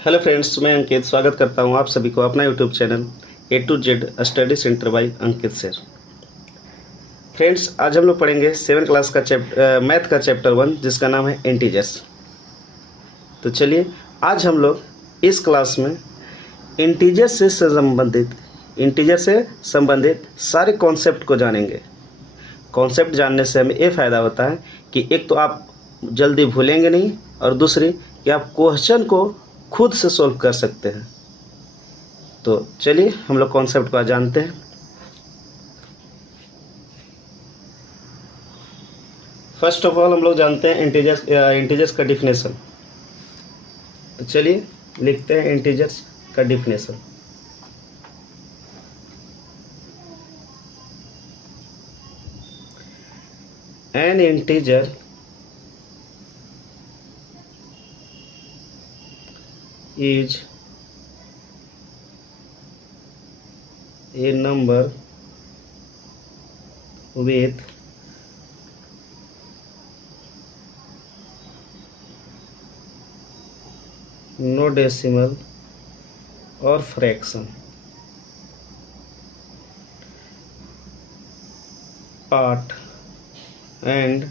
Hello friends, मैं अंकित स्वागत करता हूं आप सभी को अपना YouTube channel A to Z study centre by Ankit sir. Friends, आज हम लोग पढ़ेंगे 7 क्लास का मैथ का चैप्टर 1 जिसका नाम है इंटीजर्स। तो चलिए आज हम लोग इस क्लास में इंटीजर से संबंधित सारे कॉन्सेप्ट को जानेंगे। कॉन्सेप्ट जानने से हमें ये फ़ायदा होता है कि एक तो आप जल्दी भूलेंगे नहीं और दूसरी कि आप क्वेश्चन को खुद से सॉल्व कर सकते हैं। तो चलिए हम लोग कॉन्सेप्ट को आज जानते हैं। फर्स्ट ऑफ ऑल हम लोग जानते हैं इंटीजर्स का डिफिनेशन। तो चलिए लिखते हैं इंटीजर्स का definition. N integer is a number with no decimal or fraction part, and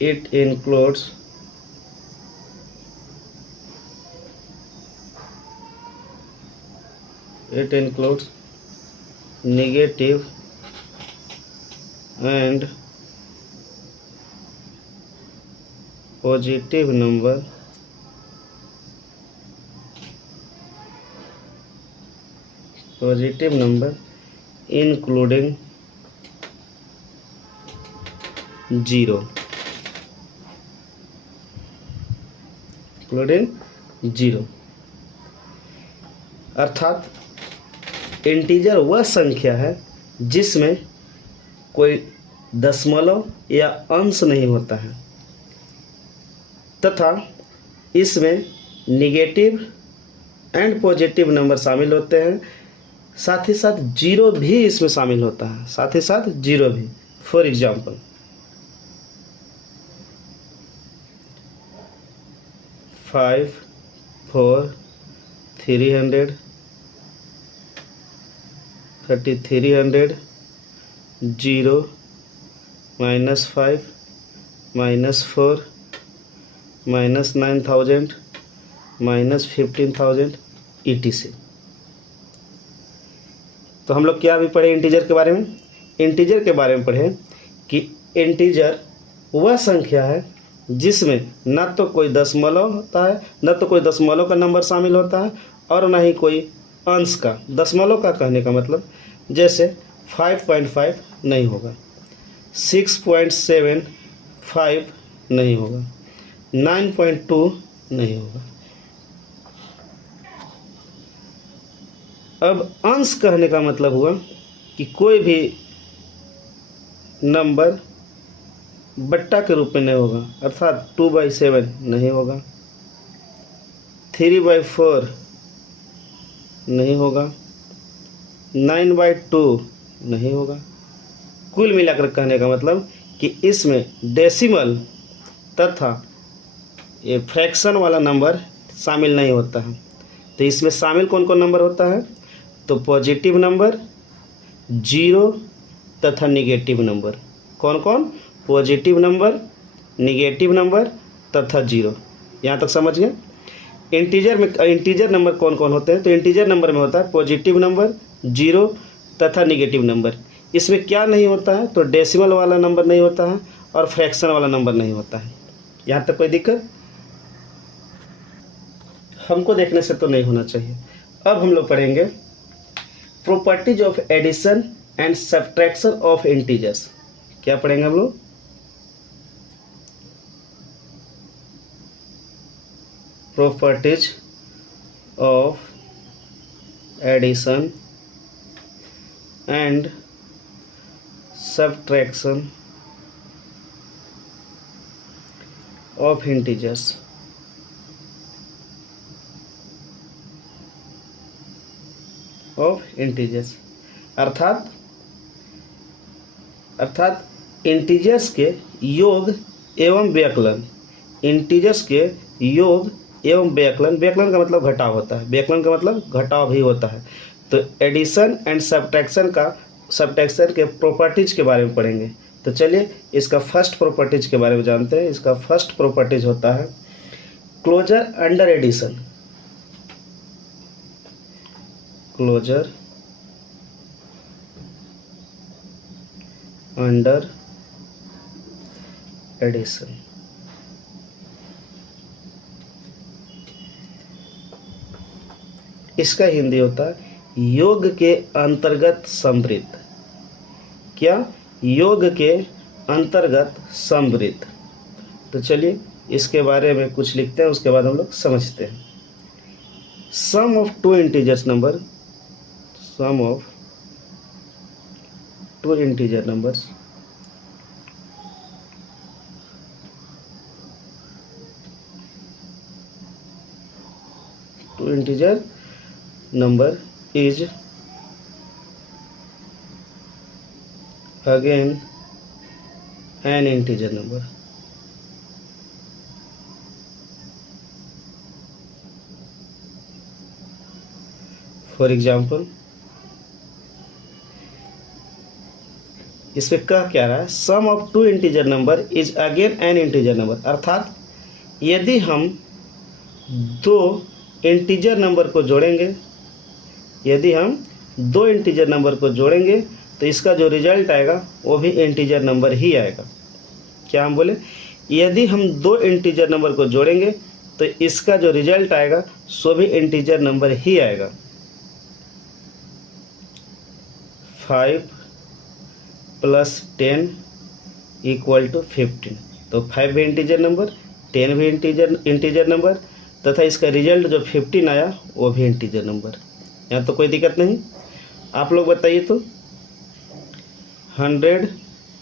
it includes negative and positive number including 0 अर्थात इंटीजर वह संख्या है जिसमें कोई दशमलव या अंश नहीं होता है तथा इसमें निगेटिव एंड पॉजिटिव नंबर शामिल होते हैं। साथ ही साथ जीरो भी इसमें शामिल होता है, फॉर एग्जाम्पल 5, 4, 300, 3300, 0, -5, -4, -9000, -15,000 etc। तो हम लोग क्या अभी पढ़े इंटीजर के बारे में? इंटीजर के बारे में पढ़े कि इंटीजर वह संख्या है जिसमें न तो कोई दशमलव होता है, न तो कोई दशमलव का नंबर शामिल होता है और न ही कोई अंश का। दशमलव का कहने का मतलब जैसे 5.5 नहीं होगा, 6.75 नहीं होगा, 9.2 नहीं होगा। अब अंश कहने का मतलब हुआ कि कोई भी नंबर बट्टा के रूप में नहीं होगा, अर्थात 2/7 नहीं होगा, 3/4 नहीं होगा, 9/2 नहीं होगा। कुल मिलाकर कहने का मतलब कि इसमें डेसिमल तथा ये फ्रैक्शन वाला नंबर शामिल नहीं होता है। तो इसमें शामिल कौन कौन नंबर होता है? तो पॉजिटिव नंबर, 0 तथा निगेटिव नंबर। कौन कौन? पॉजिटिव नंबर, निगेटिव नंबर तथा 0। यहाँ तक समझ गए? इंटीजर नंबर कौन कौन होते हैं? तो इंटीजर नंबर में होता है पॉजिटिव नंबर, 0 तथा निगेटिव नंबर। इसमें क्या नहीं होता है? तो डेसिमल वाला नंबर नहीं होता है और फ्रैक्शन वाला नंबर नहीं होता है। यहाँ तक कोई दिक्कत हमको देखने से तो नहीं होना चाहिए। अब हम लोग पढ़ेंगे properties of addition and subtraction of integers. क्या पढ़ेंगे हम लोग? Properties of addition and subtraction of integers. अर्थात इंटीजर्स के योग एवं व्यकलन, इंटीजर्स के योग एवं व्याकलन, व्याकलन का मतलब घटाव होता है, व्याकलन का मतलब घटाव भी होता है। तो एडिशन एंड सब्ट्रैक्शन के प्रॉपर्टीज के बारे में पढ़ेंगे। तो चलिए इसका फर्स्ट प्रॉपर्टीज के बारे में जानते हैं। इसका फर्स्ट प्रॉपर्टीज होता है closure under addition, closure under addition. इसका हिंदी होता है योग के अंतर्गत समृद्ध। क्या? योग के अंतर्गत समृद्ध। तो चलिए इसके बारे में कुछ लिखते हैं, उसके बाद हम लोग समझते हैं। Sum of two integers number, sum of two integer numbers two integer number is again an integer number. For example, इसमें क्या रहा है? Sum of two integer number is again an integer number. अर्थात यदि हम दो इंटीजर नंबर को जोड़ेंगे, यदि हम दो इंटीजर नंबर को जोड़ेंगे तो इसका जो रिजल्ट आएगा वो भी इंटीजर नंबर ही आएगा। क्या हम बोले? यदि हम दो इंटीजर नंबर को जोड़ेंगे तो इसका जो रिजल्ट आएगा सो भी इंटीजर नंबर ही आएगा। 5 + 10 = 15। तो 5 भी इंटीजर नंबर, 10 भी इंटीजर नंबर तथा इसका रिजल्ट जो 15 आया वो भी इंटीजर नंबर। यहाँ तो कोई दिक्कत नहीं। आप लोग बताइए तो 100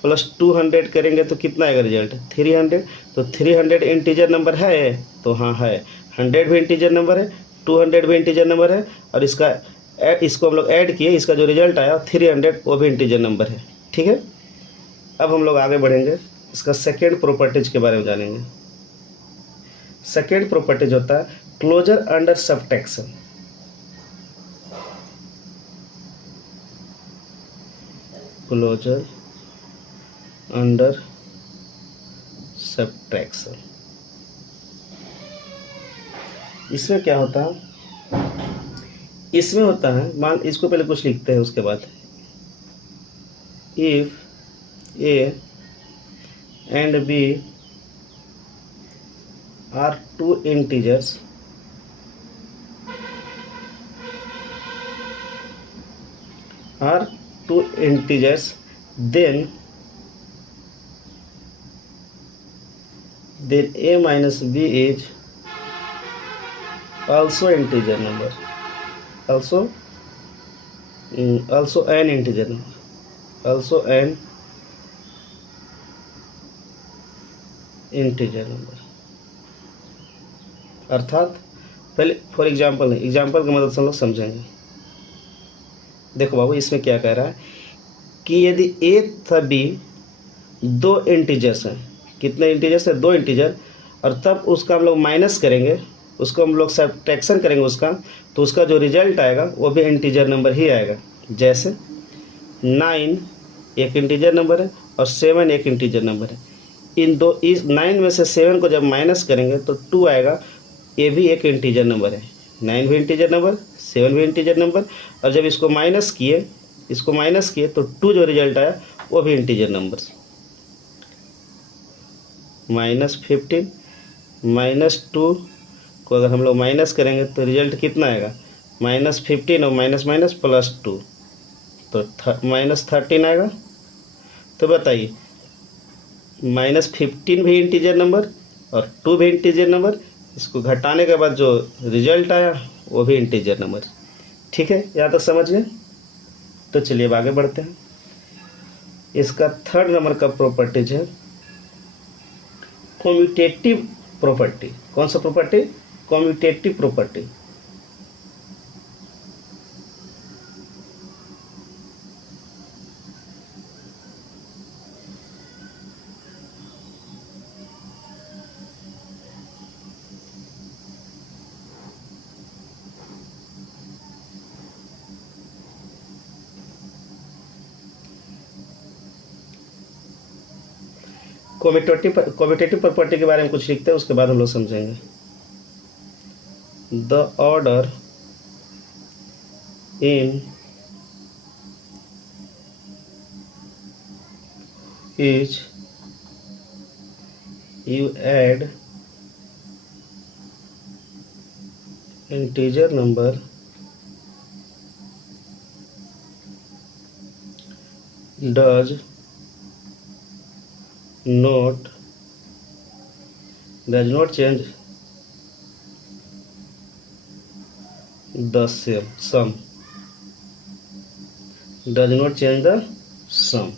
+ 200 करेंगे तो कितना आएगा रिजल्ट? 300। तो 300 इंटीजर नंबर है? तो हाँ है। 100 भी इंटीजर नंबर है, 200 भी इंटीजर नंबर है और इसको हम लोग ऐड किए, इसका जो रिजल्ट आया 300 वो भी इंटीजर नंबर है। ठीक है, अब हम लोग आगे बढ़ेंगे, इसका सेकेंड प्रॉपर्टीज के बारे में जानेंगे। सेकेंड प्रॉपर्टीज होता है closure under subtraction. Closure under subtraction. इसमें क्या होता है? इसमें होता है, मान इसको पहले कुछ लिखते हैं उसके बाद, if A and B are two integers then a minus b is also integer number, also an integer number, also an integer number। अर्थात पहले फॉर एग्जाम्पल है, एग्जाम्पल की मदद से हम लोग समझेंगे। देखो बाबू, इसमें क्या कह रहा है कि यदि ए तथा बी दो इंटीजर्स हैं। कितने इंटीजर्स हैं? दो इंटीजर। और तब उसका हम लोग माइनस करेंगे, उसको हम लोग सब्ट्रैक्शन करेंगे उसका, तो उसका जो रिजल्ट आएगा वो भी इंटीजर नंबर ही आएगा। जैसे 9 एक इंटीजर नंबर है और 7 एक इंटीजर नंबर है। इस 9 में से 7 को जब माइनस करेंगे तो 2 आएगा, ये भी एक इंटीजर नंबर है। 9 भी इंटीजर नंबर, 7 भी इंटीजर नंबर, और जब इसको माइनस किए तो 2 जो रिजल्ट आया वो भी इंटीजर नंबर। -15 - 2 को अगर हम लोग माइनस करेंगे तो रिजल्ट कितना आएगा? -15 और माइनस +2 तो -13 आएगा। तो बताइए, -15 भी इंटीजर नंबर और 2 भी इंटीजर नंबर, इसको घटाने के बाद जो रिजल्ट आया वो भी इंटीजर नंबर। ठीक है, यहाँ तक समझ गए? तो चलिए अब आगे बढ़ते हैं। इसका थर्ड नंबर का प्रॉपर्टीज है कम्यूटेटिव प्रॉपर्टी। कौन सा property? Commutative property. Commutative property के बारे में कुछ लिखते हैं, उसके बाद हम लोग समझेंगे। The order in is you add integer number does not change the sum, does not change the sum।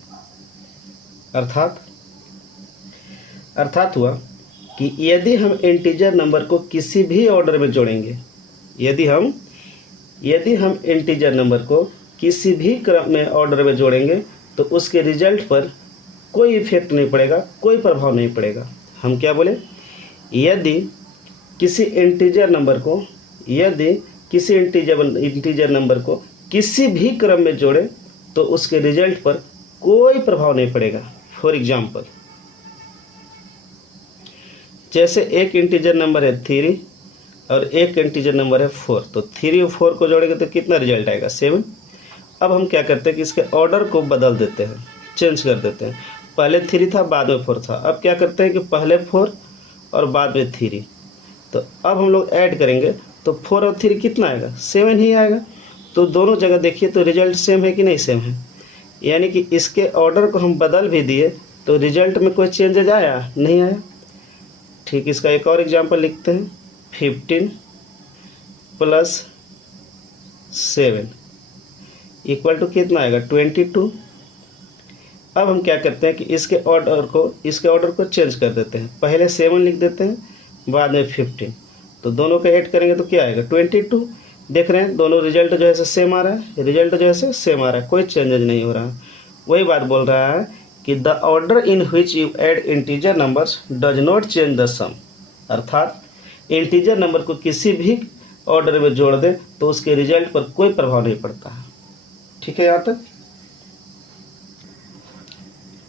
अर्थात हुआ कि यदि हम इंटीजर नंबर को किसी भी ऑर्डर में जोड़ेंगे, यदि हम इंटीजर नंबर को किसी भी क्रम में ऑर्डर में जोड़ेंगे तो उसके रिजल्ट पर कोई इफेक्ट नहीं पड़ेगा, कोई प्रभाव नहीं पड़ेगा। हम क्या बोले, यदि किसी इंटीजर नंबर को किसी भी क्रम में जोड़े तो उसके रिजल्ट पर कोई प्रभाव नहीं पड़ेगा। फॉर एग्जाम्पल, जैसे एक इंटीजर नंबर है 3 और एक इंटीजर नंबर है 4, तो 3 और 4 को जोड़ेंगे तो कितना रिजल्ट आएगा, 7। अब हम क्या करते हैं कि इसके ऑर्डर को बदल देते हैं, चेंज कर देते हैं। पहले 3 था, बाद में 4 था। अब क्या करते हैं कि पहले 4 और बाद में 3, तो अब हम लोग ऐड करेंगे तो 4 और 3 कितना आएगा, 7 ही आएगा। तो दोनों जगह देखिए तो रिजल्ट सेम है कि नहीं, सेम है। यानी कि इसके ऑर्डर को हम बदल भी दिए तो रिजल्ट में कोई चेंजेज आया, नहीं आया। ठीक, इसका एक और एग्जांपल लिखते हैं। 15 + 7 इक्वल टू कितना आएगा, 22। अब हम क्या करते हैं कि इसके ऑर्डर को चेंज कर देते हैं। पहले 7 लिख देते हैं, बाद में 15, तो दोनों को ऐड करेंगे तो क्या आएगा, 22। देख रहे हैं दोनों रिजल्ट जो है सेम आ रहा है, कोई चेंजेज नहीं हो रहा है। वही बात बोल रहा है कि the order in which you add integer numbers does not change the sum. अर्थात इंटीजर नंबर को किसी भी ऑर्डर में जोड़ दे तो उसके रिजल्ट पर कोई प्रभाव नहीं पड़ता है। ठीक है यहाँ तक।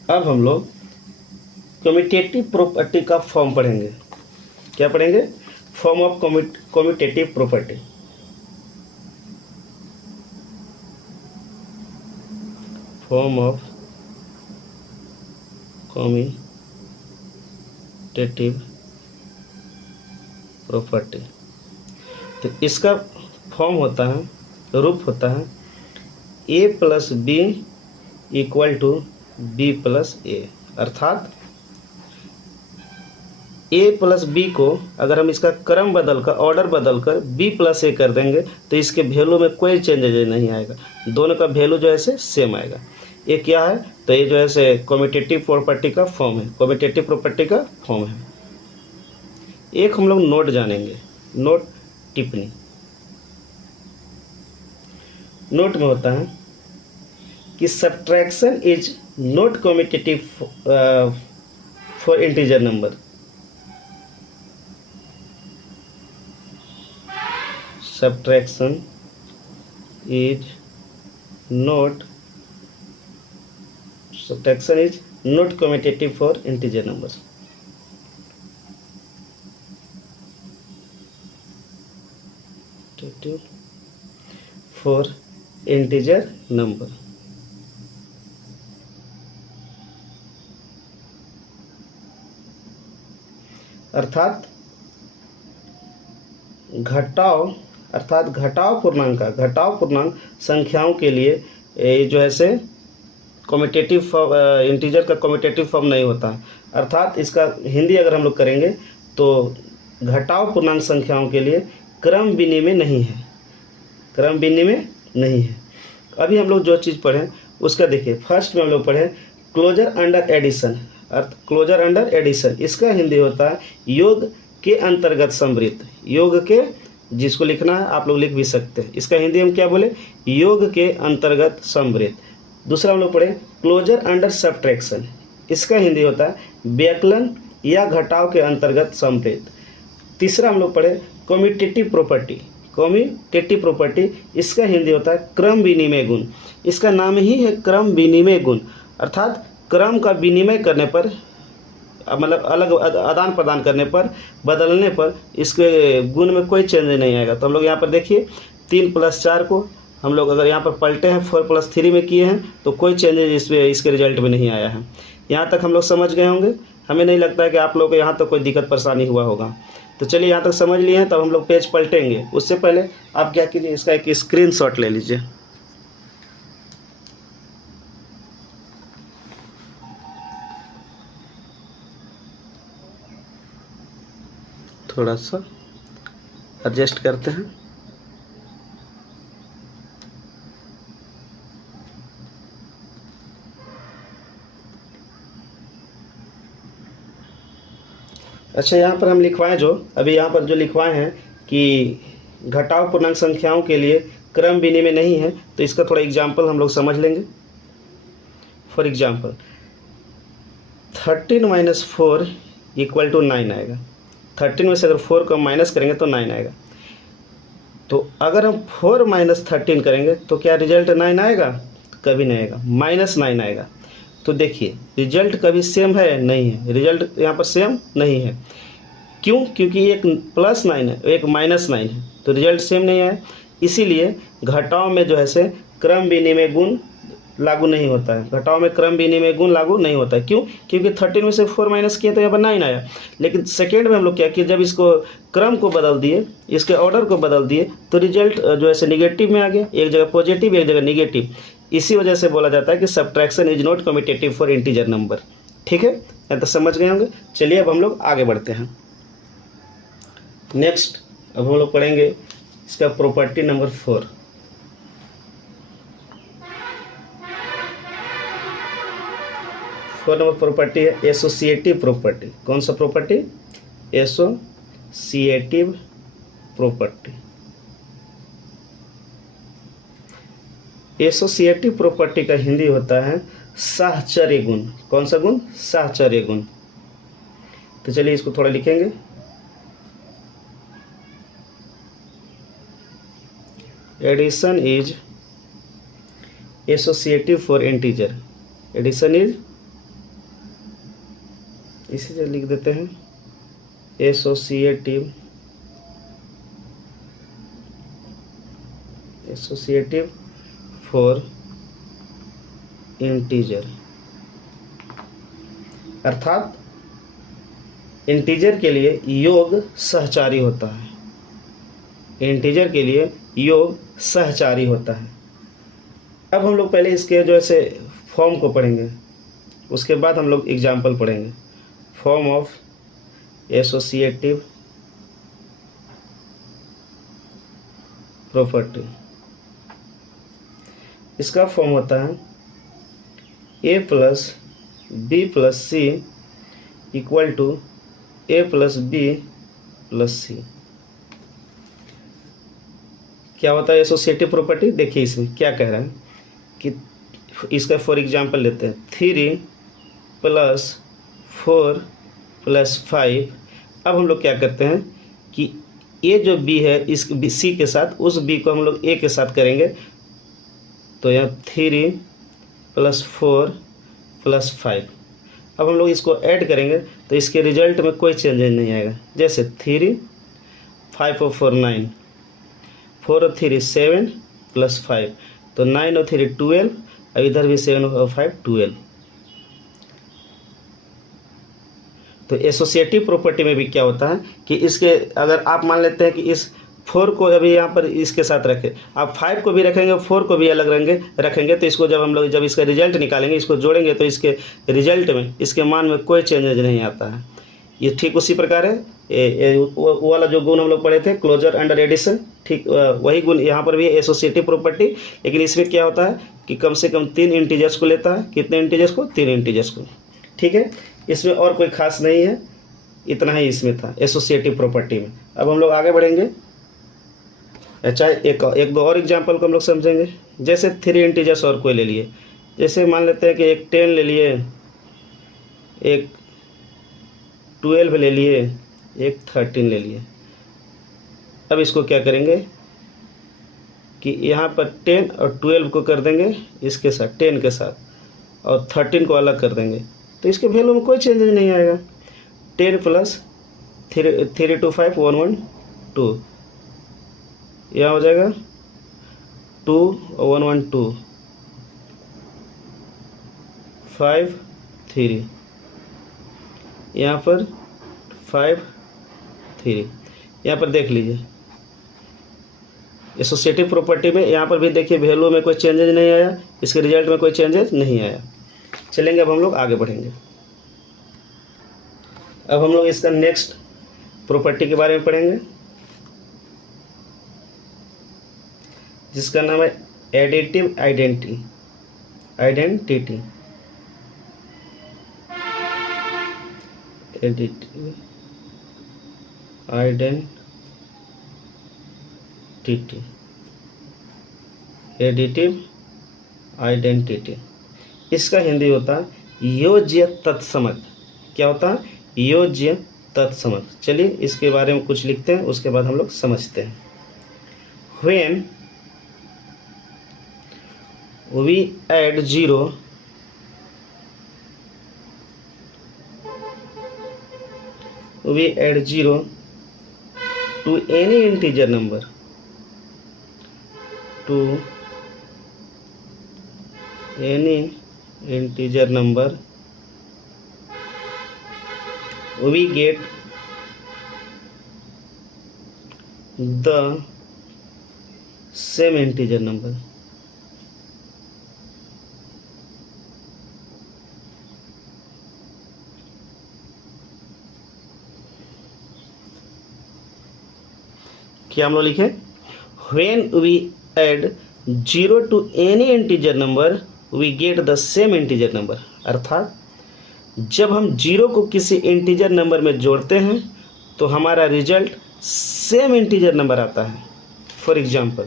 अब हम लोग कम्यूटेटिव प्रॉपर्टी का फॉर्म पढ़ेंगे। क्या पढ़ेंगे, form of commutative property. Form of commutative property, तो इसका फॉर्म होता है, रूप होता है a + b = b + a। अर्थात a + b को अगर हम इसका क्रम बदलकर, ऑर्डर बदलकर b + a कर देंगे तो इसके वैल्यू में कोई चेंजेज नहीं आएगा, दोनों का वैल्यू जो है सेम आएगा। ये क्या है, तो ये जो है कम्यूटेटिव प्रॉपर्टी का फॉर्म है, कम्यूटेटिव प्रॉपर्टी का फॉर्म है। एक हम लोग नोट जानेंगे, नोट टिप्पणी। नोट में होता है कि subtraction is not commutative for integer number. Subtraction is not commutative for integer numbers. For integer number, अर्थात घटाव पूर्णांक संख्याओं के लिए जो है कम्यूटेटिव इंटीजर का कम्यूटेटिव फॉर्म नहीं होता। अर्थात इसका हिंदी अगर हम लोग करेंगे तो घटाव पूर्णांक संख्याओं के लिए क्रम विनिमय नहीं है, अभी हम लोग जो चीज़ पढ़ें उसका देखिए। फर्स्ट में हम लोग पढ़े closure under addition. Closure under addition इसका हिंदी होता है योग के अंतर्गत समृद्ध। योग के, जिसको लिखना है आप लोग लिख भी सकते हैं, इसका हिंदी हम क्या बोले, योग के अंतर्गत समृद्ध। दूसरा हम लोग पढ़े क्लोजर अंडर सब्ट्रैक्शन, इसका हिंदी होता है व्यकलन या घटाव के अंतर्गत समृद्ध। तीसरा हम लोग पढ़े कम्यूटेटिव प्रॉपर्टी, इसका हिंदी होता है क्रम विनिमय गुण। इसका नाम ही है क्रम विनिमय गुण, अर्थात क्रम का विनिमय करने पर मतलब अलग आदान प्रदान करने पर, बदलने पर इसके गुण में कोई चेंज नहीं आएगा। तो हम लोग यहाँ पर देखिए 3 + 4 को हम लोग अगर यहाँ पर पलटे हैं 4 + 3 में किए हैं तो कोई चेंजेज इसके रिजल्ट में नहीं आया है। यहाँ तक हम लोग समझ गए होंगे। हमें नहीं लगता है कि आप लोगों को यहाँ तक कोई दिक्कत परेशानी हुआ होगा। तो चलिए यहाँ तक समझ लिए हैं, तब हम लोग पेज पलटेंगे। उससे पहले आप क्या कीजिए, इसका एक स्क्रीनशॉट ले लीजिए। थोड़ा सा एडजस्ट करते हैं। अच्छा, यहाँ पर हम लिखवाएं जो अभी यहाँ पर जो लिखवाए हैं कि घटाव पूर्णांक संख्याओं के लिए क्रम विनिमय नहीं है, तो इसका थोड़ा एग्जाम्पल हम लोग समझ लेंगे। फॉर एग्जाम्पल 13 - 4 = 9 आएगा। 13 में से अगर 4 को माइनस करेंगे तो 9 आएगा। तो अगर हम 4 - 13 करेंगे तो क्या रिजल्ट 9 आएगा? कभी नहीं आएगा, -9 आएगा। तो देखिए रिजल्ट कभी सेम है? नहीं है, रिजल्ट यहाँ पर सेम नहीं है। क्यों? क्योंकि एक +9 है, एक -9 है, तो रिजल्ट सेम नहीं है। इसीलिए घटाव में जो है से क्रम विनिमय गुण लागू नहीं होता है। घटाव में क्रम विनिमय गुण लागू नहीं होता है। क्यों? क्योंकि 13 में से 4 माइनस किए तो यहाँ पर 9 आया। लेकिन सेकेंड में हम लोग क्या किए, जब इसको क्रम को बदल दिए, इसके ऑर्डर को बदल दिए, तो रिजल्ट जो है से निगेटिव में आ गया। एक जगह पॉजिटिव, एक जगह निगेटिव। इसी वजह से बोला जाता है कि subtraction is not commutative for integer number. ठीक है, या तो समझ गए होंगे। चलिए अब हम लोग आगे बढ़ते हैं। नेक्स्ट अब हम लोग पढ़ेंगे इसका property number 4। Four number property है एसोसिएटिव प्रॉपर्टी। कौन सा property? Associative property. Associative property का हिंदी होता है साहचर्य गुण। कौन सा गुण? साहचर्य गुण। तो चलिए इसको थोड़ा लिखेंगे। Addition is associative for integer. Addition is, इसी से लिख देते हैं एसोसिएटिव फॉर इंटीजर। अर्थात इंटीजर के लिए योग सहचारी होता है। इंटीजर के लिए योग सहचारी होता है। अब हम लोग पहले इसके जो ऐसे फॉर्म को पढ़ेंगे, उसके बाद हम लोग एग्जाम्पल पढ़ेंगे। Form of associative property. इसका फॉर्म होता है a + b + c = a + b + c। क्या होता है एसोसिएटिव प्रॉपर्टी? देखिए इसमें क्या कह रहा है कि इसका फॉर एग्जांपल लेते हैं 3 + 4 + 5। अब हम लोग क्या करते हैं कि ये जो b है इस c के साथ, उस b को हम लोग a के साथ करेंगे। तो यहाँ 3 + 4 + 5। अब हम लोग इसको ऐड करेंगे तो इसके रिजल्ट में कोई चेंजेस नहीं आएगा। जैसे 3 5 और 4 9, 4 और 3 7 + 5, तो 9 और 3 12, और इधर भी 7 और 5 12। तो एसोसिएटिव प्रॉपर्टी में भी क्या होता है कि इसके अगर आप मान लेते हैं कि इस 4 को अभी यहाँ पर इसके साथ रखें, आप 5 को भी रखेंगे, 4 को भी अलग रखेंगे, तो इसको जब हम लोग जब इसका रिजल्ट निकालेंगे, इसको जोड़ेंगे, तो इसके रिजल्ट में, इसके मान में कोई चेंजेज नहीं आता है। ये ठीक उसी प्रकार है वो वाला जो गुण हम लोग पढ़े थे, क्लोजर अंडर एडिशन, ठीक वही गुण यहाँ पर भी है, एसोसिएटिव प्रॉपर्टी। लेकिन इसमें क्या होता है कि कम से कम 3 इंटीजर्स को लेता है। कितने इंटीजर्स को? 3 इंटीजर्स को। ठीक है, इसमें और कोई खास नहीं है, इतना ही इसमें था एसोसिएटिव प्रॉपर्टी में। अब हम लोग आगे बढ़ेंगे। अच्छा, एक दो और एग्जाम्पल को हम लोग समझेंगे। जैसे 3 इंटीजर्स और कोई ले लिए, जैसे मान लेते हैं कि एक 10 ले लिए, एक 12 ले लिए, एक 13 ले लिए। अब इसको क्या करेंगे कि यहाँ पर 10 और 12 को कर देंगे इसके साथ, 10 के साथ, और 13 को अलग कर देंगे। तो इसके वैल्यू में कोई चेंजेज नहीं आएगा। 10 प्लस 325 112, यहाँ हो जाएगा 2 112 5 3, यहाँ पर 5 3। यहाँ पर देख लीजिए एसोसिएटिव प्रॉपर्टी में यहाँ पर भी देखिए वैल्यू में कोई चेंजेज नहीं आया, इसके रिजल्ट में कोई चेंजेज नहीं आया। चलेंगे अब हम लोग आगे बढ़ेंगे। अब हम लोग इसका नेक्स्ट प्रॉपर्टी के बारे में पढ़ेंगे जिसका नाम है एडिटिव आइडेंटिटी। एडिटिव आइडेंटिटी, इसका हिंदी होता है योज्य तत्समक। क्या होता है? योज्य तत्समक। चलिए इसके बारे में कुछ लिखते हैं, उसके बाद हम लोग समझते हैं। When we add 0 to any integer number, we get the same integer number. क्या हम लोग लिखे? When we add 0 to any integer number, we get the same integer number। अर्थात जब हम 0 को किसी इंटीजर नंबर में जोड़ते हैं तो हमारा रिजल्ट सेम इंटीजर नंबर आता है। फॉर एग्जाम्पल,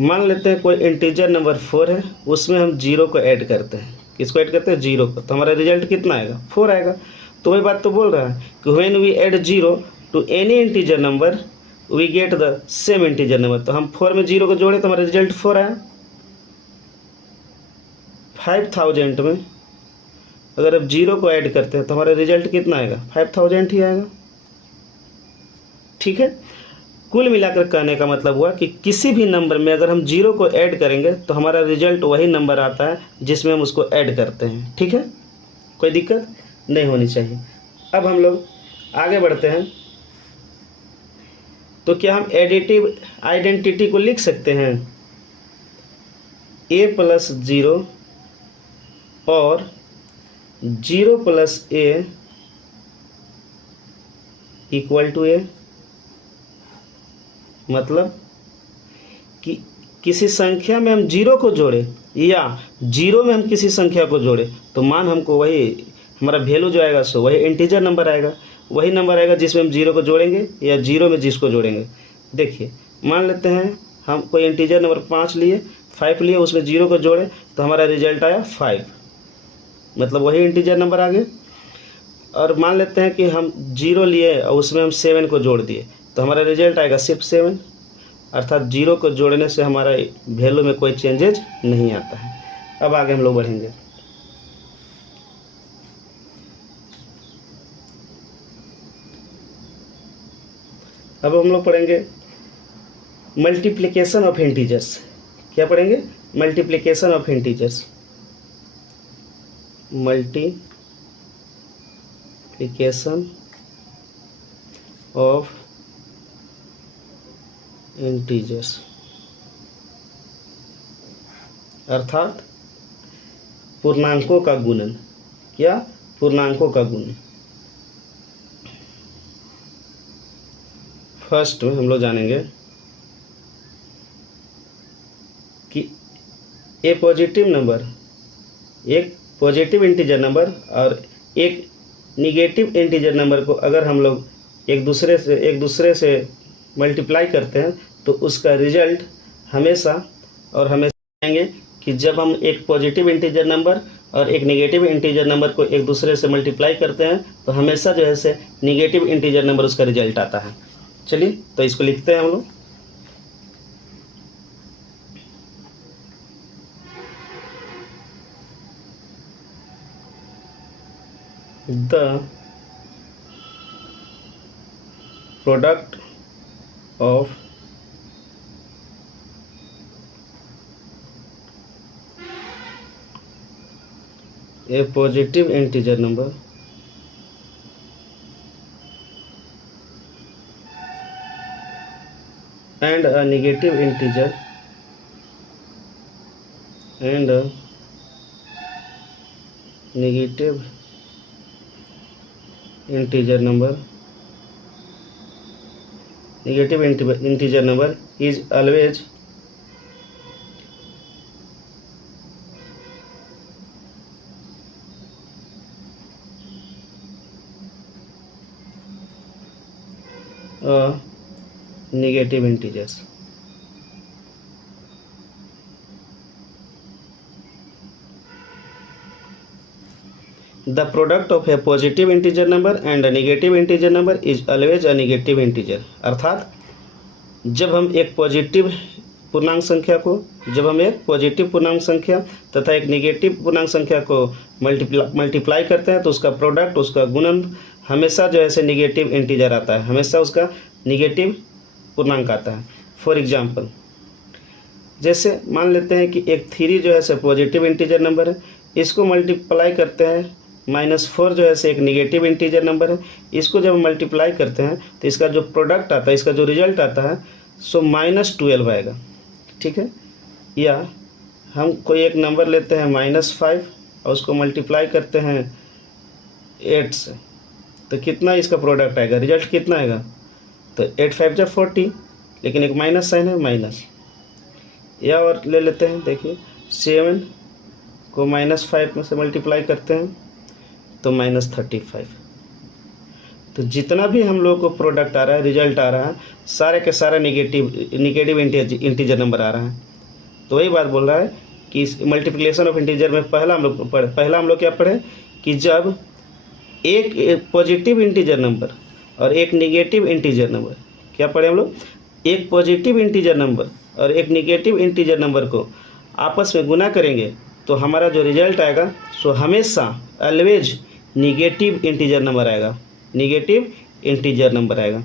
मान लेते हैं कोई इंटीजर नंबर 4 है, उसमें हम 0 को ऐड करते हैं। किसको ऐड करते हैं? 0 को। तो हमारा रिजल्ट कितना आएगा? 4 आएगा। तो वही बात तो बोल रहा है कि when we add 0 to any integer number we get the same integer number. तो हम 4 में 0 को जोड़े तो हमारा रिजल्ट 4 आया। 5000 में अगर अब 0 को ऐड करते हैं तो हमारा रिजल्ट कितना आएगा? 5000 ही आएगा। ठीक है, कुल मिलाकर कहने का मतलब हुआ कि किसी भी नंबर में अगर हम 0 को ऐड करेंगे तो हमारा रिजल्ट वही नंबर आता है जिसमें हम उसको ऐड करते हैं। ठीक है, कोई दिक्कत नहीं होनी चाहिए। अब हम लोग आगे बढ़ते हैं। तो क्या हम एडिटिव आइडेंटिटी को लिख सकते हैं? a प्लस 0 और 0 plus a equal to a। मतलब कि किसी संख्या में हम 0 को जोड़े या 0 में हम किसी संख्या को जोड़े तो मान हमको वही, हमारा वैल्यू जो आएगा सो वही इंटीजर नंबर आएगा। वही नंबर आएगा जिसमें हम 0 को जोड़ेंगे या 0 में जिसको जोड़ेंगे। देखिए मान लेते हैं हम कोई इंटीजर नंबर 5 लिए, 5 लिए, उसमें 0 को जोड़े तो हमारा रिजल्ट आया 5, मतलब वही इंटीजर नंबर आ गया। और मान लेते हैं कि हम 0 लिए और उसमें हम 7 को जोड़ दिए तो हमारा रिजल्ट आएगा सिर्फ 7। अर्थात 0 को जोड़ने से हमारा वैल्यू में कोई चेंजेज नहीं आता है। अब आगे हम लोग बढ़ेंगे। अब हम लोग पढ़ेंगे मल्टीप्लिकेशन ऑफ इंटीजर्स। क्या पढ़ेंगे? Multiplication of integers. Multiplication of integers अर्थात पूर्णांकों का गुणन। क्या? पूर्णांकों का गुणन। फर्स्ट में हम लोग जानेंगे कि एक पॉजिटिव नंबर, एक पॉजिटिव इंटीजर नंबर और एक निगेटिव इंटीजर नंबर को अगर हम लोग एक दूसरे से मल्टीप्लाई करते हैं तो उसका रिजल्ट हमेशा आएंगे कि जब हम एक पॉजिटिव इंटीजर नंबर और एक नेगेटिव इंटीजर नंबर को एक दूसरे से मल्टीप्लाई करते हैं तो हमेशा जो है से नेगेटिव इंटीजर नंबर उसका रिजल्ट आता है। चलिए तो इसको लिखते हैं हम लोग। The product of A positive integer number and a negative integer and a negative integer number is always a negative integers. The product of a positive integer number and a negative integer number is always a negative integer. अर्थात जब हम एक positive पूर्णांक संख्या तथा एक negative पूर्णांक संख्या को मल्टीप्लाई करते हैं तो उसका प्रोडक्ट, उसका गुणन हमेशा जो है से निगेटिव इंटीजर आता है, हमेशा उसका निगेटिव पूर्णांक आता है। फॉर एग्जाम्पल, जैसे मान लेते हैं कि एक 3 जो है से पॉजिटिव इंटीजर नंबर है, इसको मल्टीप्लाई करते हैं -4 जो है से एक निगेटिव इंटीजर नंबर है, इसको जब मल्टीप्लाई करते हैं तो इसका जो प्रोडक्ट आता है, इसका जो रिजल्ट आता है सो -12 आएगा। ठीक है, या हम कोई एक नंबर लेते हैं -5 और उसको मल्टीप्लाई करते हैं 8 से, तो कितना इसका प्रोडक्ट आएगा, रिजल्ट कितना आएगा, तो 8 5 जा 40, लेकिन एक माइनस साइन है, माइनस। या और ले लेते हैं, देखिए 7 को -5 में से मल्टीप्लाई करते हैं तो -35। तो जितना भी हम लोग को प्रोडक्ट आ रहा है, रिजल्ट आ रहा है, सारे के सारा निगेटिव इंटीजर नंबर आ रहा है। तो वही बात बोल रहा है कि इस मल्टीप्लिकेशन ऑफ इंटीजर में पहला हम लोग क्या पढ़े कि जब एक पॉजिटिव इंटीजर नंबर और एक निगेटिव इंटीजर नंबर, क्या पढ़े हम लोग, एक पॉजिटिव इंटीजर नंबर और एक निगेटिव इंटीजर नंबर को आपस में गुना करेंगे तो हमारा जो रिजल्ट आएगा सो हमेशा ऑलवेज निगेटिव इंटीजर नंबर आएगा, निगेटिव इंटीजर नंबर आएगा।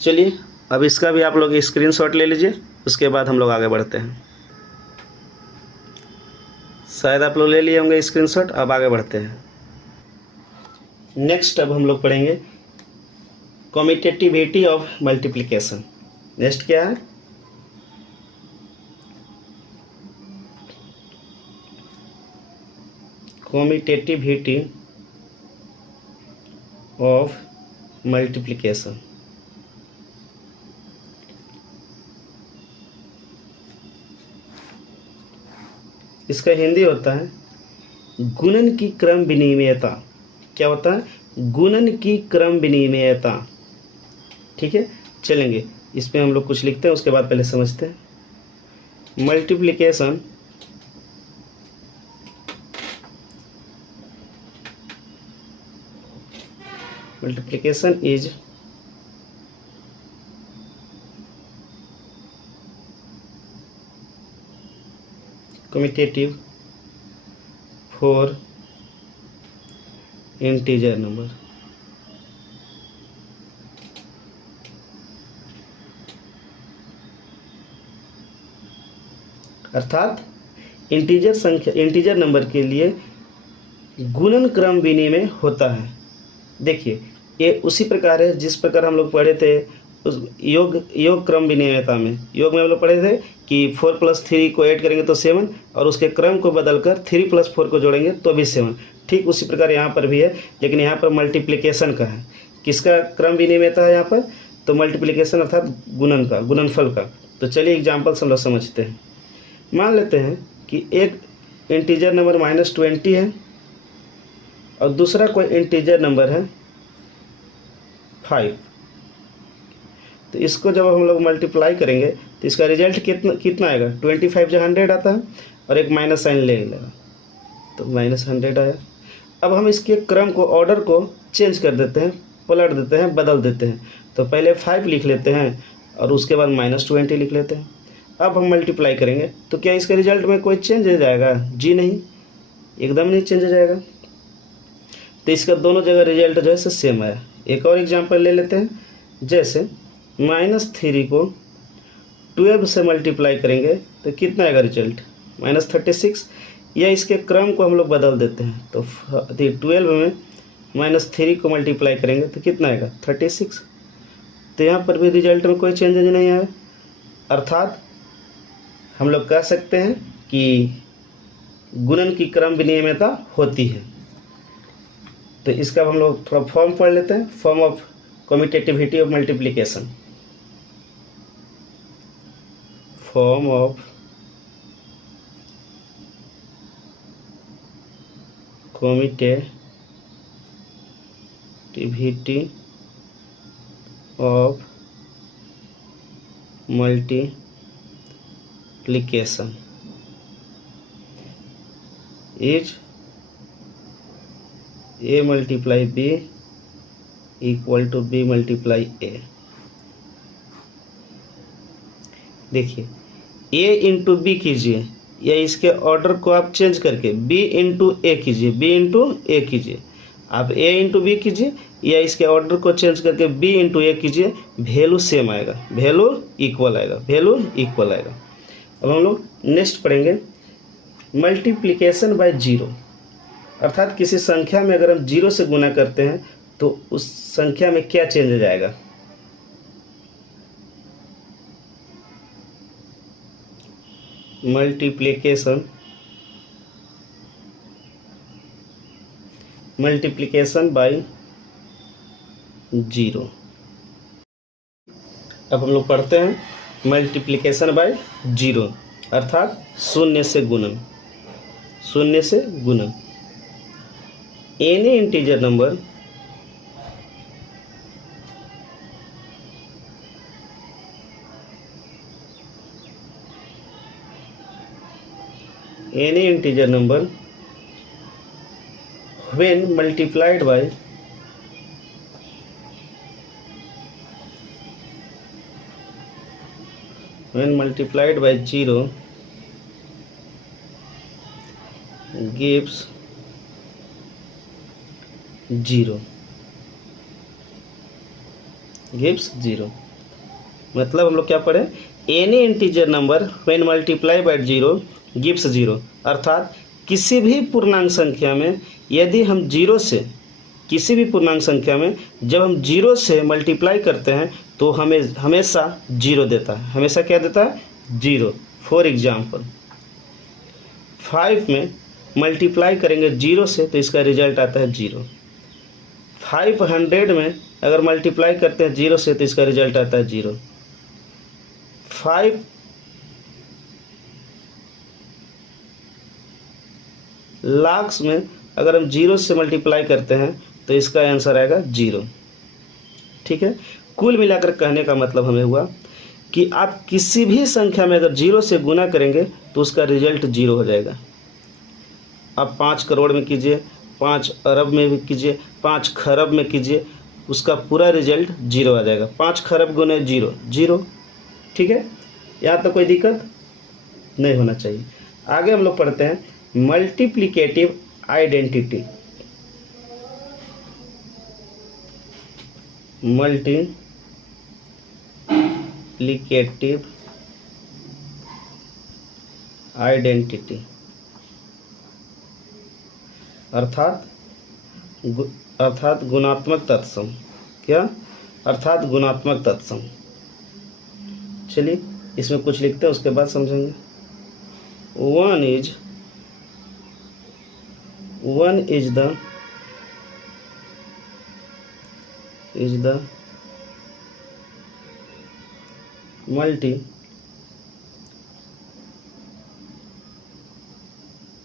चलिए अब इसका भी आप लोग स्क्रीनशॉट ले लीजिए, उसके बाद हम लोग आगे बढ़ते हैं। शायद आप लोग ले लिए होंगे स्क्रीनशॉट, अब आगे बढ़ते हैं। नेक्स्ट अब हम लोग पढ़ेंगे कम्यूटेटिविटी ऑफ मल्टीप्लिकेशन। नेक्स्ट क्या है, कम्यूटेटिविटी ऑफ मल्टीप्लिकेशन। इसका हिंदी होता है गुणन की क्रम विनिमयता। क्या होता है, गुणन की क्रम विनिमयता। ठीक है, चलेंगे इसमें हम लोग कुछ लिखते हैं, उसके बाद पहले समझते हैं। Multiplication is commutative for integer number। अर्थात इंटीजर नंबर के लिए गुणन क्रम विनिमय होता है। देखिए ये उसी प्रकार है जिस प्रकार हम लोग पढ़े थे उस योग क्रम विनिमयता में। योग में हम लोग पढ़े थे कि 4 + 3 को ऐड करेंगे तो 7 और उसके क्रम को बदलकर 3 + 4 को जोड़ेंगे तो भी 7। ठीक उसी प्रकार यहाँ पर भी है, लेकिन यहाँ पर मल्टीप्लिकेशन का है। किसका क्रम विनिमयता है यहाँ पर, तो मल्टीप्लिकेशन अर्थात गुणन का, गुणनफल का। तो चलिए एग्जाम्पल हम लोग समझते हैं। मान लेते हैं कि एक इंटीजर नंबर -20 है और दूसरा कोई इंटीजर नंबर है 5। तो इसको जब हम लोग मल्टीप्लाई करेंगे तो इसका रिजल्ट कितना आएगा, 25 जो 100 आता है और एक माइनस साइन ले लेगा तो -100 आया। अब हम इसके क्रम को, ऑर्डर को चेंज कर देते हैं, पलट देते हैं, बदल देते हैं। तो पहले 5 लिख लेते हैं और उसके बाद -20 लिख लेते हैं। अब हम मल्टीप्लाई करेंगे तो क्या इसके रिजल्ट में कोई चेंज हो जाएगा, जी नहीं, एकदम नहीं चेंज हो जाएगा। तो इसका दोनों जगह रिजल्ट जो है सो सेम आया। एक और एग्जांपल ले लेते हैं, जैसे -3 को 12 से मल्टीप्लाई करेंगे तो कितना आएगा रिजल्ट, -36, या इसके क्रम को हम लोग बदल देते हैं, तो 12 में -3 को मल्टीप्लाई करेंगे तो कितना आएगा 36। तो यहाँ पर भी रिजल्ट में कोई चेंज नहीं आया, अर्थात हम लोग कह सकते हैं कि गुणन की क्रम विनियमितता होती है। तो इसका हम लोग थोड़ा फॉर्म पढ़ लेते हैं, form of commutativity of multiplication. Form of commutativity of multiplication is a multiply b equal to b multiply a। देखिए a इंटू बी कीजिए, या इसके ऑर्डर को आप चेंज करके b इंटू ए कीजिए, b इंटू ए कीजिए, आप a इंटू बी कीजिए, या इसके ऑर्डर को चेंज करके b इंटू ए कीजिए, वैल्यू सेम आएगा, वैल्यू इक्वल आएगा, वैल्यू इक्वल आएगा। अब हम लोग नेक्स्ट पढ़ेंगे मल्टीप्लिकेशन बाय जीरो, अर्थात किसी संख्या में अगर हम जीरो से गुना करते हैं तो उस संख्या में क्या चेंज हो जाएगा। Multiplication by zero. अब हम लोग पढ़ते हैं मल्टीप्लिकेशन बाय जीरो, अर्थात शून्य से गुणन, शून्य से गुणन। Any integer number when multiplied by 0 gives 0, मतलब हम लोग क्या पढ़े, any integer number when multiply by 0 gives 0, अर्थात किसी भी पूर्णांक संख्या में यदि हम जीरो से, किसी भी पूर्णांक संख्या में जब हम जीरो से मल्टीप्लाई करते हैं तो हमें हमेशा जीरो देता है, हमेशा क्या देता है, जीरो। फॉर एग्जाम्पल 5 में मल्टीप्लाई करेंगे जीरो से तो इसका रिजल्ट आता है जीरो। 500 में अगर मल्टीप्लाई करते हैं जीरो से तो इसका रिजल्ट आता है जीरो। 5 लाख में अगर हम जीरो से मल्टीप्लाई करते हैं तो इसका आंसर आएगा जीरो। ठीक है, कुल मिलाकर कहने का मतलब हमें हुआ कि आप किसी भी संख्या में अगर जीरो से गुना करेंगे तो उसका रिजल्ट जीरो हो जाएगा। आप 5 करोड़ में कीजिए, 5 अरब में भी कीजिए, 5 खरब में कीजिए, उसका पूरा रिजल्ट जीरो आ जाएगा। 5 खरब गुने जीरो, जीरो। ठीक है, यहाँ तो कोई दिक्कत नहीं होना चाहिए। आगे हम लोग पढ़ते हैं मल्टीप्लिकेटिव आइडेंटिटी। मल्टीप्लिकेटिव आइडेंटिटी अर्थात गुणात्मक तत्सम। क्या? अर्थात गुणात्मक तत्सम। चलिए इसमें कुछ लिखते हैं, उसके बाद समझेंगे। One is the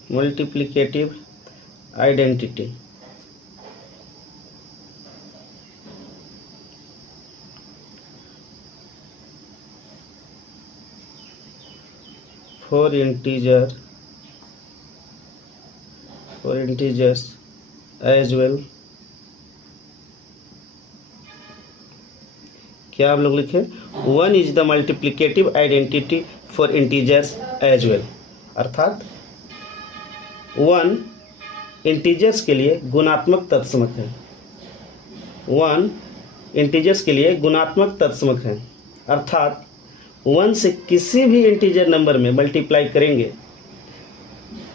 multiplicative identity for integers as well। क्या आप लोग लिखे? One is the multiplicative identity for integers as well, अर्थात वन इंटीजर्स के लिए गुणात्मक तत्समक है। 1 इंटीजर्स के लिए गुणात्मक तत्समक है, अर्थात 1 से किसी भी इंटीजर नंबर में मल्टीप्लाई करेंगे,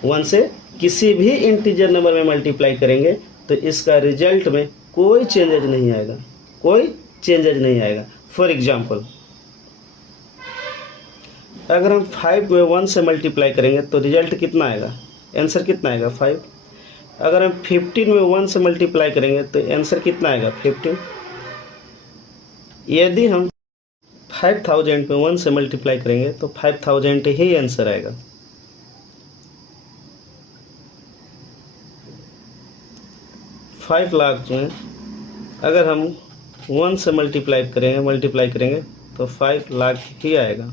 1 से किसी भी इंटीजर नंबर में मल्टीप्लाई करेंगे तो इसका रिजल्ट में कोई चेंजेज नहीं आएगा, कोई चेंजेज नहीं आएगा। फॉर एग्जाम्पल, अगर हम 5 में 1 से मल्टीप्लाई करेंगे तो रिजल्ट कितना आएगा, आंसर कितना आएगा 5। अगर हम 15 में 1 से मल्टीप्लाई करेंगे तो आंसर कितना आएगा 15। यदि हम 5000 में 1 से मल्टीप्लाई करेंगे तो 5000 ही आंसर आएगा। फाइव लाख में अगर हम 1 से मल्टीप्लाई करेंगे तो 5 लाख ही आएगा।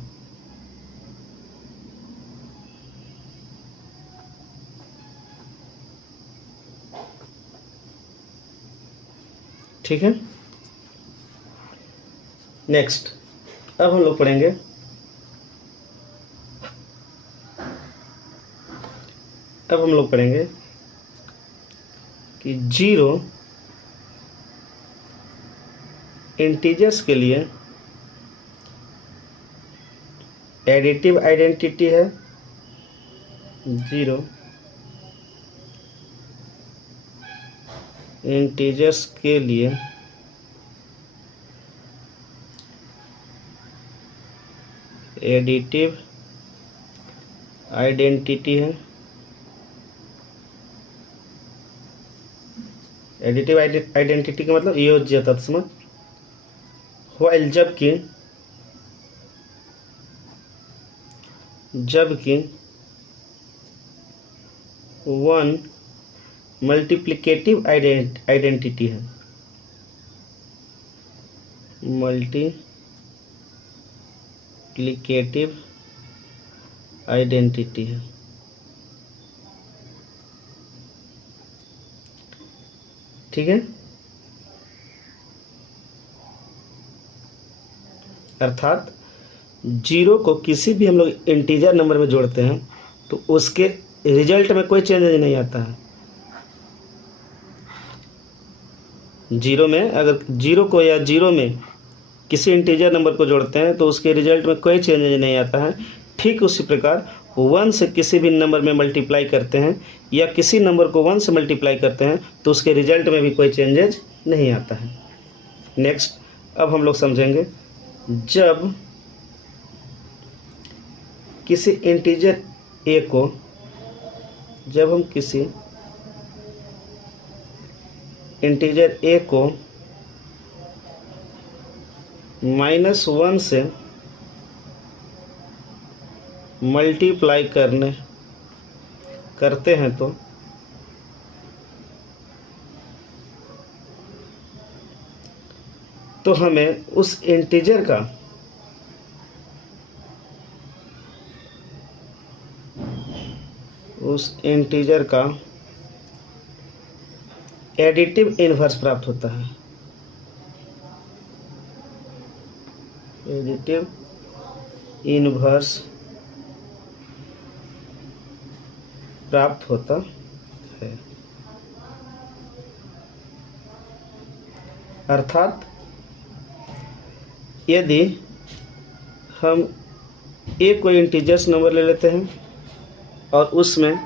ठीक है। नेक्स्ट, अब हम लोग पढ़ेंगे कि 0 इंटीजर्स के लिए एडिटिव आइडेंटिटी है। 0 इंटीजर्स के लिए एडिटिव आइडेंटिटी है। एडिटिव आइडेंटिटी का मतलब योज्य तत्समक। व्हाइल जबकि 1 मल्टीप्लिकेटिव आइडेंटिटी है। मल्टीप्लिकेटिव आइडेंटिटी है। ठीक है, अर्थात 0 को किसी भी हम लोग इंटीजर नंबर में जोड़ते हैं तो उसके रिजल्ट में कोई चेंजेज नहीं आता है। 0 में अगर 0 को या 0 में किसी इंटीजर नंबर को जोड़ते हैं तो उसके रिजल्ट में कोई चेंजेज नहीं आता है। ठीक उसी प्रकार 1 से किसी भी नंबर में मल्टीप्लाई करते हैं या किसी नंबर को 1 से मल्टीप्लाई करते हैं तो उसके रिजल्ट में भी कोई चेंजेज नहीं आता है। नेक्स्ट, अब हम लोग समझेंगे जब किसी इंटीजर a को जब हम किसी इंटीजर a को -1 से मल्टीप्लाई करते हैं तो हमें उस इंटीजर का एडिटिव इनवर्स प्राप्त होता है। एडिटिव इनवर्स प्राप्त होता है, अर्थात यदि हम एक कोई इंटीजर्स नंबर ले लेते हैं और उसमें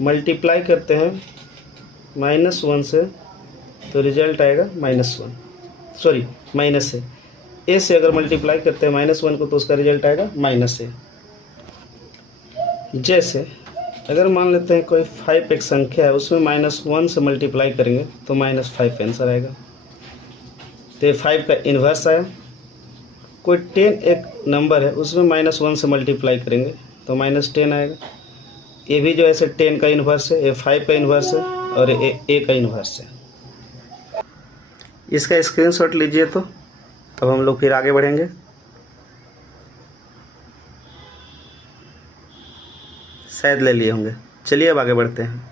मल्टीप्लाई करते हैं -1 से तो रिजल्ट आएगा -1, सॉरी माइनस से। ए से अगर मल्टीप्लाई करते हैं -1 को तो उसका रिजल्ट आएगा -a। जैसे अगर मान लेते हैं कोई 5 एक संख्या है, उसमें -1 से मल्टीप्लाई करेंगे तो -5 आंसर आएगा। तो 5 का इन्वर्स आया। कोई 10 एक नंबर है, उसमें -1 से मल्टीप्लाई करेंगे तो -10 आएगा। ये भी जो है 10 का इन्वर्स है, ये 5 का इन्वर्स है और ये a का इन्वर्स है। इसका स्क्रीनशॉट लीजिए। तो अब हम लोग फिर आगे बढ़ेंगे। शायद ले लिए होंगे। चलिए अब आगे बढ़ते हैं।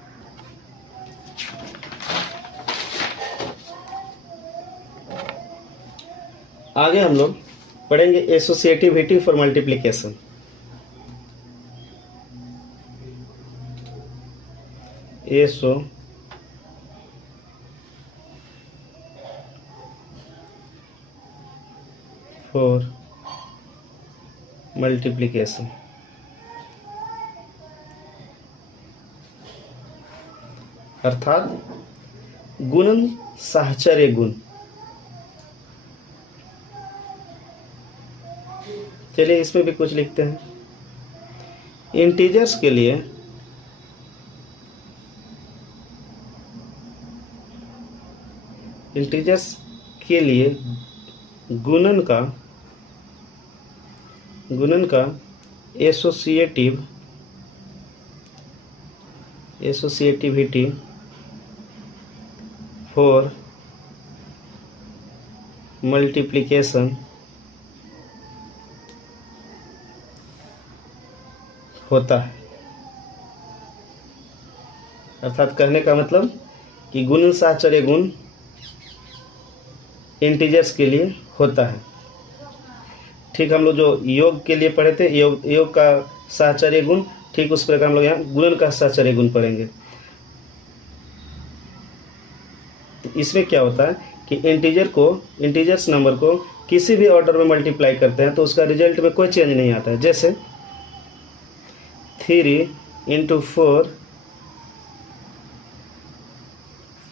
आगे हम लोग पढ़ेंगे एसोसिएटिविटी फॉर मल्टीप्लिकेशन। एसो फॉर मल्टीप्लिकेशन, अर्थात गुणन साहचर्य गुण। चलिए इसमें भी कुछ लिखते हैं। इंटीजर्स के लिए गुणन का एसोसिएटिविटी फॉर मल्टीप्लिकेशन होता है। अर्थात कहने का मतलब कि गुणन साहचर्य गुण इंटीजर्स के लिए होता है। ठीक, हम लोग जो योग के लिए पढ़े थे, योग का साहचर्य गुण, ठीक उस प्रकार हम लोग यहाँ गुणन का साहचर्य गुण पढ़ेंगे। इसमें क्या होता है कि इंटीजर्स नंबर को किसी भी ऑर्डर में मल्टीप्लाई करते हैं तो उसका रिजल्ट में कोई चेंज नहीं आता है। जैसे 3 × 4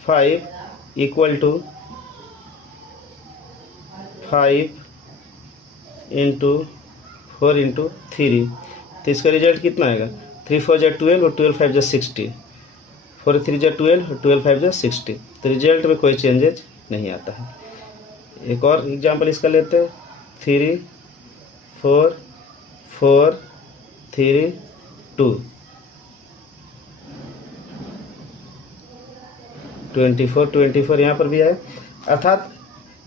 5 = 5 × 4 × 3, तो इसका रिजल्ट कितना आएगा? 3 × 4 = 12 और 12 × 5 = 60, 4 × 3 = 12 और 12 × 5 = 60। तो रिजल्ट में कोई चेंजेज नहीं आता है। एक और एग्जांपल इसका लेते हैं। 3 4 4 3 2 24 यहाँ पर भी है। अर्थात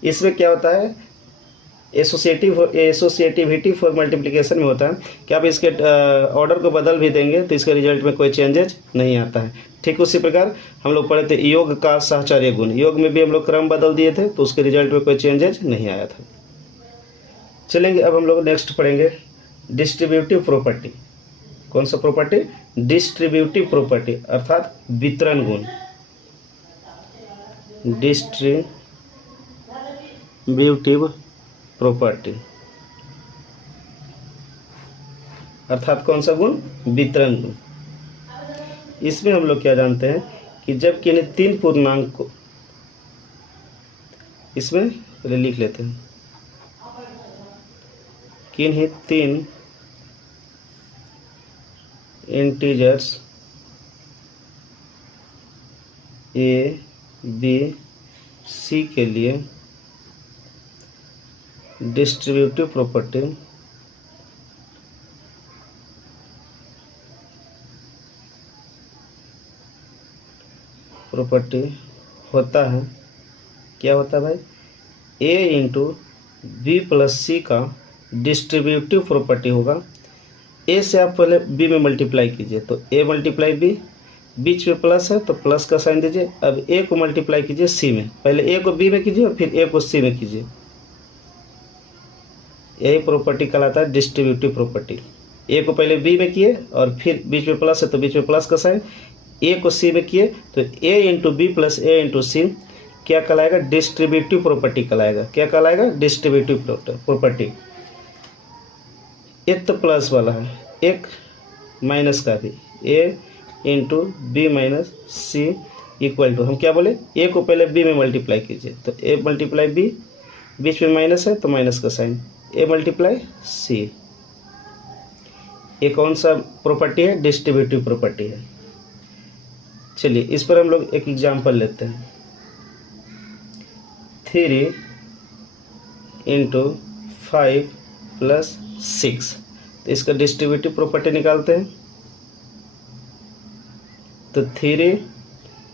इसमें क्या होता है, एसोसिएटिविटी फॉर मल्टीप्लिकेशन में होता है कि आप इसके ऑर्डर को बदल भी देंगे तो इसके रिजल्ट में कोई चेंजेज नहीं आता है। ठीक उसी प्रकार हम लोग पढ़े थे योग का साहचर्य गुण, योग में भी हम लोग क्रम बदल दिए थे तो उसके रिजल्ट में कोई चेंजेज नहीं आया था। चलेंगे अब हम लोग नेक्स्ट पढ़ेंगे डिस्ट्रीब्यूटिव प्रॉपर्टी। कौन सा प्रॉपर्टी? डिस्ट्रीब्यूटिव प्रॉपर्टी, अर्थात वितरण गुण। डिस्ट्रीब्यूटिव प्रॉपर्टी अर्थात कौन सा गुण? वितरण गुण। इसमें हम लोग क्या जानते हैं कि जब किन्हीं 3 पूर्णांक को, इसमें पहले लिख लेते हैं, किन्हीं 3 इंटीजर्स ए बी सी के लिए डिस्ट्रीब्यूटिव प्रॉपर्टी होता है। क्या होता है भाई? a × b + c का डिस्ट्रीब्यूटिव प्रॉपर्टी होगा। a से आप पहले b में मल्टीप्लाई कीजिए तो a × b, बीच में प्लस है तो प्लस का साइन दीजिए। अब a को मल्टीप्लाई कीजिए c में, पहले a को b में कीजिए और फिर a को c में कीजिए। यही प्रॉपर्टी कहलाता है डिस्ट्रीब्यूटिव प्रॉपर्टी। a को पहले b में किए और फिर बीच में प्लस है तो बीच में प्लस का साइन, a को c में किए तो a × b + a × c क्या कहलाएगा? डिस्ट्रीब्यूटिव प्रॉपर्टी कहलाएगा। क्या कहलाएगा? Distributive property. एक तो प्लस वाला है, एक माइनस का भी, a × b - c = हम क्या बोले? a को पहले b में मल्टीप्लाई कीजिए तो a × b, बीच में माइनस है तो माइनस का साइन, a × c। ये कौन सा प्रॉपर्टी है? डिस्ट्रीब्यूटिव प्रॉपर्टी है। चलिए इस पर हम लोग एक एग्जांपल लेते हैं। 3 × 5 + 6, तो इसका डिस्ट्रीब्यूटिव प्रॉपर्टी निकालते हैं। तो 3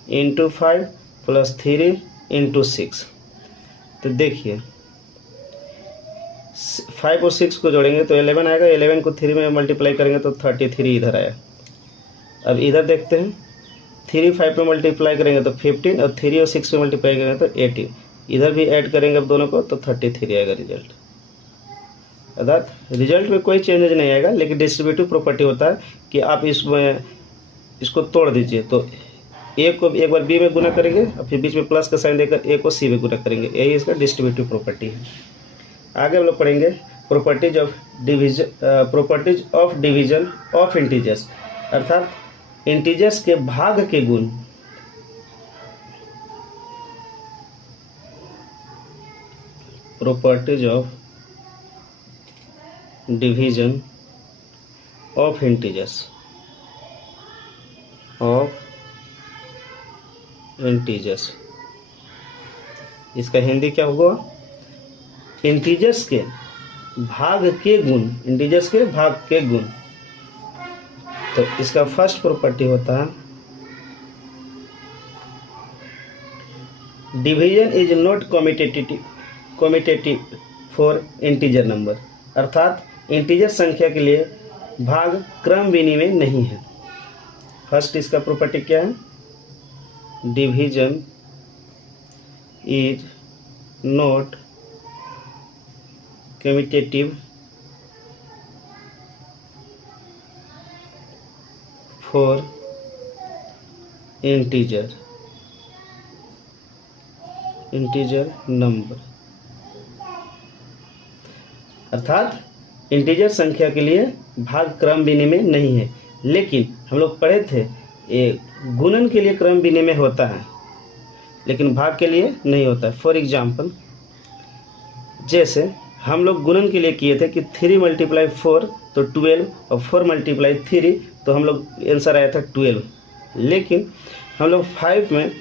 × 5 + 3 × 6, तो देखिए 5 और 6 को जोड़ेंगे तो 11 आएगा। 11 को 3 में मल्टीप्लाई करेंगे तो 33 इधर आया। अब इधर देखते हैं, 3 5 में मल्टीप्लाई करेंगे तो 15 और 3 और 6 में मल्टीप्लाई करेंगे तो 18। इधर भी ऐड करेंगे अब दोनों को तो 33 आएगा रिजल्ट। अर्थात रिजल्ट में कोई चेंजेज नहीं आएगा, लेकिन डिस्ट्रीब्यूटिव प्रॉपर्टी होता है कि आप इसको तोड़ दीजिए तो ए को एक बार बी में गुना करेंगे और फिर बीच में प्लस का साइन देकर ए को सी में गुना करेंगे, यही इसका डिस्ट्रीब्यूटिव प्रॉपर्टी है। आगे हम लोग पढ़ेंगे properties of division of integers, अर्थात इंटीजर्स के भाग के गुण। Properties of division of integers इसका हिंदी क्या होगा? इंटीजर्स के भाग के गुण, इंटीजर्स के भाग के गुण। तो इसका फर्स्ट प्रॉपर्टी होता है division is not commutative for integer number, अर्थात इंटीजर संख्या के लिए भाग क्रम विनिमय नहीं है। फर्स्ट इसका प्रॉपर्टी क्या है? Division is not commutative for integer number, अर्थात इंटीजर संख्या के लिए भाग क्रम विनिमय नहीं है। लेकिन हम लोग पढ़े थे गुणन के लिए क्रम विनिमय होता है लेकिन भाग के लिए नहीं होता है। फॉर एग्जाम्पल, जैसे हम लोग गुणन के लिए किए थे कि 3 × 4 तो 12 और 4 × 3 तो हम लोग आंसर आया था 12। लेकिन हम लोग 5 में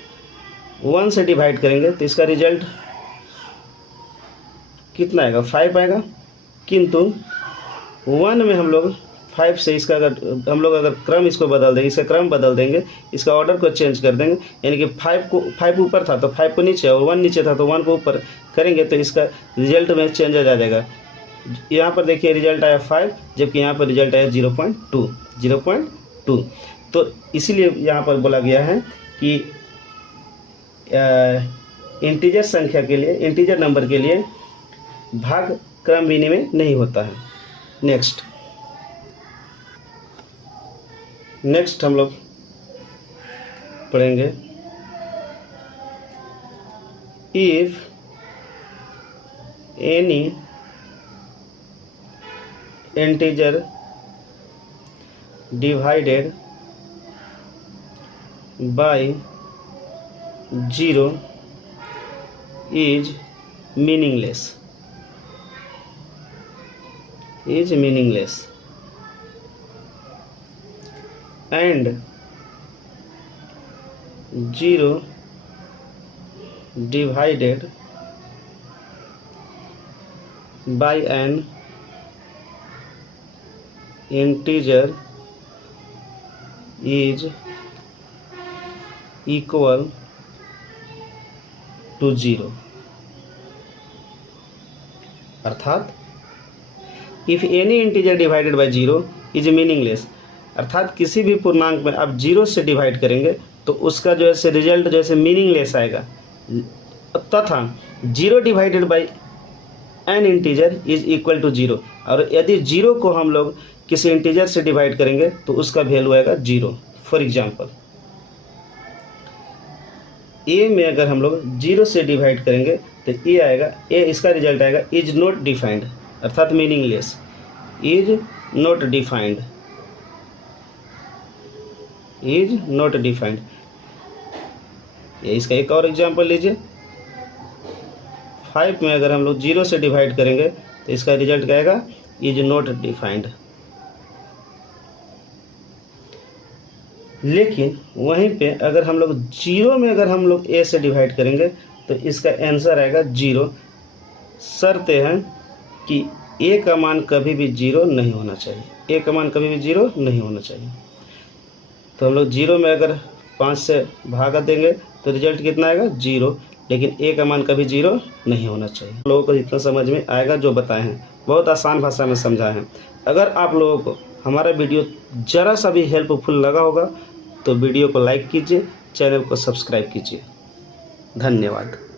1 से डिवाइड करेंगे तो इसका रिजल्ट कितना आएगा? 5 आएगा। किंतु 1 में हम लोग 5 से इसका अगर क्रम इसको बदल देंगे, इसका क्रम बदल देंगे, इसका ऑर्डर को चेंज कर देंगे, यानी कि 5 ऊपर था तो 5 को नीचे और 1 नीचे था तो 1 को ऊपर करेंगे तो इसका रिजल्ट में चेंज आ जाएगा। यहाँ पर देखिए रिजल्ट आया 5 जबकि यहाँ पर रिजल्ट आया 0.2। तो इसीलिए यहाँ पर बोला गया है कि इंटीजर संख्या के लिए, इंटीजर नंबर के लिए भाग क्रम विनिमय नहीं होता है। नेक्स्ट हम लोग पढ़ेंगे if any integer divided by 0 is meaningless and 0 divided by an integer is equal to 0, अर्थात if any integer divided by 0 is meaningless, अर्थात किसी भी पूर्णांक में आप 0 से डिवाइड करेंगे तो उसका जो है रिजल्ट जो है मीनिंगलेस आएगा। तथा 0 divided by an integer is equal to 0, और यदि 0 को हम लोग किसी इंटीजर से डिवाइड करेंगे तो उसका वैल्यू आएगा 0। फॉर एग्जांपल, ए में अगर हम लोग 0 से डिवाइड करेंगे तो ये आएगा, ए इसका रिजल्ट आएगा इज नॉट डिफाइंड, अर्थात मीनिंगलेस, इज नॉट डिफाइंड। ये इसका एक और एग्जांपल लीजिए, 5 में अगर हम लोग 0 से डिवाइड करेंगे तो इसका रिजल्ट क्या आएगा? Is not defined. लेकिन वहीं पे अगर हम लोग 0 में अगर हम लोग ए से डिवाइड करेंगे तो इसका आंसर आएगा 0। शर्त है कि ए का मान कभी भी 0 नहीं होना चाहिए, ए का मान कभी भी 0 नहीं होना चाहिए। तो हम लोग 0 में अगर 5 से भागा देंगे तो रिजल्ट कितना आएगा? 0। लेकिन ए का मान कभी 0 नहीं होना चाहिए। लोगों को जितना समझ में आएगा जो बताए हैं बहुत आसान भाषा में समझाए हैं। अगर आप लोगों को हमारा वीडियो ज़रा सा भी हेल्पफुल लगा होगा तो वीडियो को लाइक कीजिए, चैनल को सब्सक्राइब कीजिए। धन्यवाद।